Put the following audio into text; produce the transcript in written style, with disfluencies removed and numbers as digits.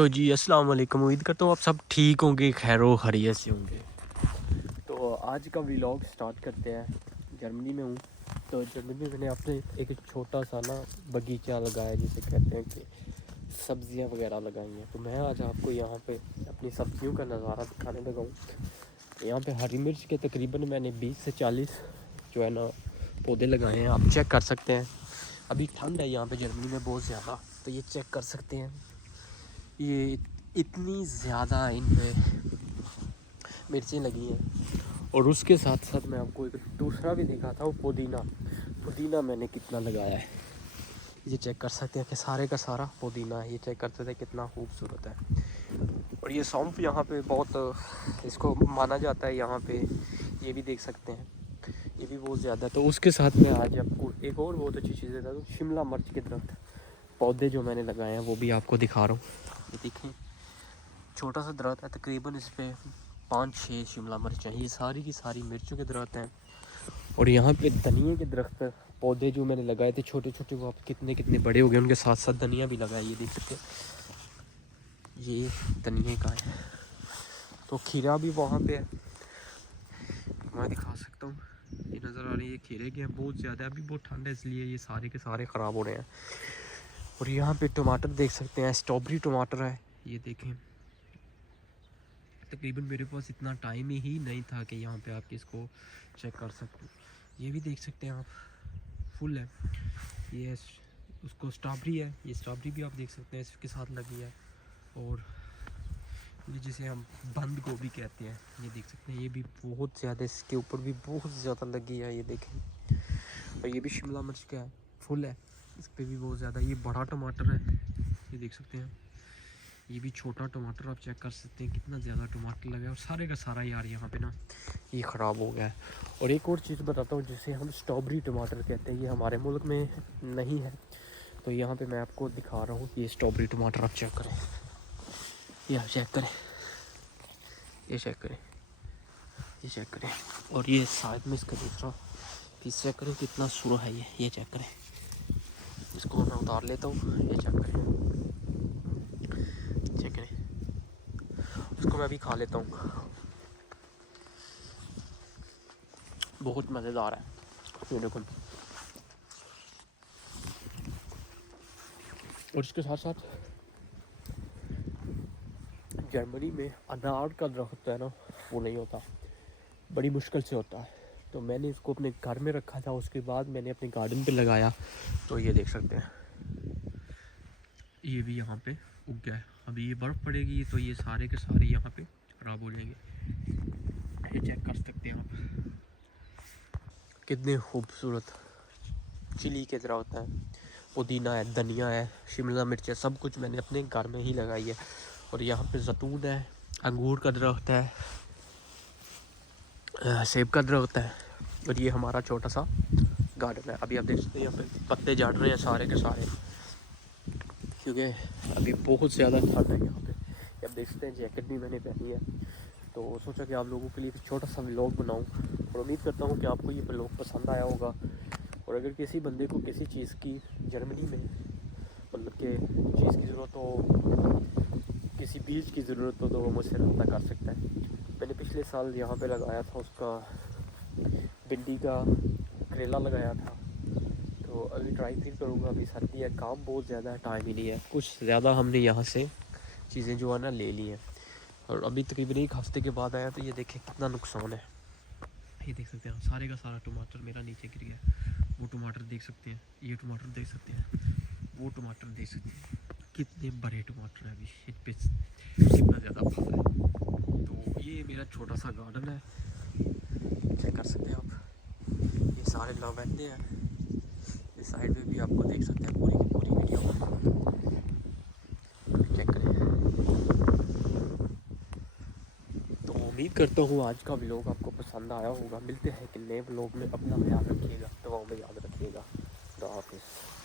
तो जी अस्सलाम वालेकुम। उम्मीद करता हूँ आप सब ठीक होंगे, खैरो खैरियत से होंगे। तो आज का व्लॉग स्टार्ट करते हैं। जर्मनी में हूँ, तो जर्मनी में मैंने अपने एक छोटा सा ना बगीचा लगाया, जिसे कहते हैं कि सब्जियाँ वगैरह लगाई हैं। तो मैं आज आपको यहाँ पे अपनी सब्जियों का नज़ारा दिखाने लगा हूँ। यहाँ पे हरी मिर्च के तकरीबन मैंने 20 से 40 जो है ना पौधे लगाए हैं। आप चेक कर सकते हैं। अभी ठंड है यहाँ पे जर्मनी में बहुत ज़्यादा, तो ये चेक कर सकते हैं। ये इतनी ज़्यादा इन पे मिर्चें लगी हैं। और उसके साथ साथ मैं आपको एक दूसरा भी दिखाता हूँ, पुदीना मैंने कितना लगाया है। ये चेक कर सकते हैं कि सारे का सारा पुदीना है। ये चेक कर सकते हैं कितना खूबसूरत है। और ये सौंफ यहाँ पे बहुत इसको माना जाता है यहाँ पे, ये भी देख सकते हैं, ये भी बहुत ज़्यादा। तो उसके साथ में आज आपको एक और बहुत अच्छी चीज़ देता हूँ, शिमला मिर्च के दरख्त पौधे जो मैंने लगाए हैं वो भी आपको दिखा रहा हूँ। ये देखें, छोटा सा दरख्त है, तकरीबन इस पर 5-6 शिमला मिर्च हैं। ये सारी की सारी मिर्चों के दरख्त हैं। और यहाँ पे धनिए के दरख्त पौधे जो मैंने लगाए थे छोटे छोटे, वो आप कितने कितने बड़े हो गए। उनके साथ साथ धनिया भी लगाया, ये देख सकते हैं, ये धनिए का है। तो खीरा भी वहाँ पे है, मैं दिखा सकता हूँ। ये नज़र आ रही है, खीरे के हैं बहुत ज़्यादा। अभी बहुत ठंड है इसलिए ये सारे के सारे ख़राब हो रहे हैं। और यहाँ पे टमाटर देख सकते हैं, स्ट्रॉबेरी टमाटर है, ये देखें। तकरीबन मेरे पास इतना टाइम ही नहीं था कि यहाँ पे आप इसको चेक कर सकते हो। ये भी देख सकते हैं आप, फुल है। ये उसको स्ट्रॉबेरी है, ये स्ट्रॉबेरी भी आप देख सकते हैं इसके साथ लगी है। और ये जिसे हम बंद गोभी कहते हैं, ये देख सकते हैं, ये भी बहुत ज़्यादा, इसके ऊपर भी बहुत ज़्यादा लगी है, ये देखें। और ये भी शिमला मिर्च का है, फुल है, इस पर भी बहुत ज़्यादा। ये बड़ा टमाटर है, ये देख सकते हैं। ये भी छोटा टमाटर आप चेक कर सकते हैं, कितना ज़्यादा टमाटर लगा है। और सारे का सारा यार यहाँ पे ना ये ख़राब हो गया है। और एक और चीज़ बताता हूँ, जिसे हम स्ट्रॉबेरी टमाटर कहते हैं, ये हमारे मुल्क में नहीं है। तो यहाँ पे मैं आपको दिखा रहा हूँ, ये स्ट्रॉबेरी टमाटर आप चेक करें, ये आप चेक करें, ये चेक करें, ये चेक करें। और ये साइड में इसका दूसरा पीस चेक करें, कितना सुरा है ये चेक करें। इसको मैं उतार लेता हूँ, ये चेक करें, चेक करें। इसको मैं भी खा लेता हूँ, बहुत मज़ेदार है ये देखो। और इसके साथ साथ जर्मनी में अनार का दरख्त है ना, वो नहीं होता, बड़ी मुश्किल से होता है। तो मैंने इसको अपने घर में रखा था, उसके बाद मैंने अपने गार्डन पे लगाया। तो ये देख सकते हैं, ये भी यहाँ पे उग गया है। अभी ये बर्फ़ पड़ेगी तो ये सारे के सारे यहाँ पे ख़राब हो जाएंगे। ये चेक कर सकते हैं आप, कितने खूबसूरत चिली के दरख्त हैं, पुदीना है, धनिया है, शिमला मिर्च है, सब कुछ मैंने अपने घर में ही लगाई है। और यहाँ पे जैतून है, अंगूर का दरख्त है, सेब का दरख्त है। और ये हमारा छोटा सा गार्डन है। अभी आप देख सकते हैं यहाँ पे पत्ते झड़ रहे हैं सारे के सारे, क्योंकि अभी बहुत ज़्यादा ठंड है यहाँ पे। आप देख सकते हैं जैकेट भी मैंने पहनी है। तो सोचा कि आप लोगों के लिए एक छोटा सा व्लॉग बनाऊं, और उम्मीद करता हूँ कि आपको ये व्लॉग पसंद आया होगा। और अगर किसी बंदे को किसी चीज़ की जर्मनी में मतलब कि चीज़ की ज़रूरत हो, किसी बीज की ज़रूरत हो, तो वो मुझसे रब्ता कर सकता है। मैंने पिछले साल यहाँ पे लगाया था, उसका भिंडी का करेला लगाया था। तो अभी ट्राई फिर करूँगा। अभी सर्दी है, काम बहुत ज़्यादा है, टाइम ही नहीं है। कुछ ज़्यादा हमने यहाँ से चीज़ें जो है ना ले ली हैं। और अभी तकरीबन 1 हफ़्ते के बाद आया, तो ये देखें कितना नुकसान है। ये देख सकते हैं, सारे का सारा टमाटर मेरा नीचे गिर गया। वो टमाटर देख सकते हैं, ये टमाटर देख सकते हैं, वो टमाटर देख सकते हैं, कितने बड़े टमाटर हैं। अभी इन पे कितना ज़्यादा फल है। तो ये मेरा छोटा सा गार्डन है, चेक कर सकते हैं आप। ये सारे लवेंडे हैं, इस साइड में भी आपको देख सकते हैं, पूरी की पूरी वीडियो चेक करें। तो उम्मीद करता हूँ आज का व्लॉग आपको पसंद आया होगा। मिलते हैं कि नए व्लॉग में। अपना ख्याल रखिएगा, दुआओं में याद रखिएगा। खुदा हाफिज़।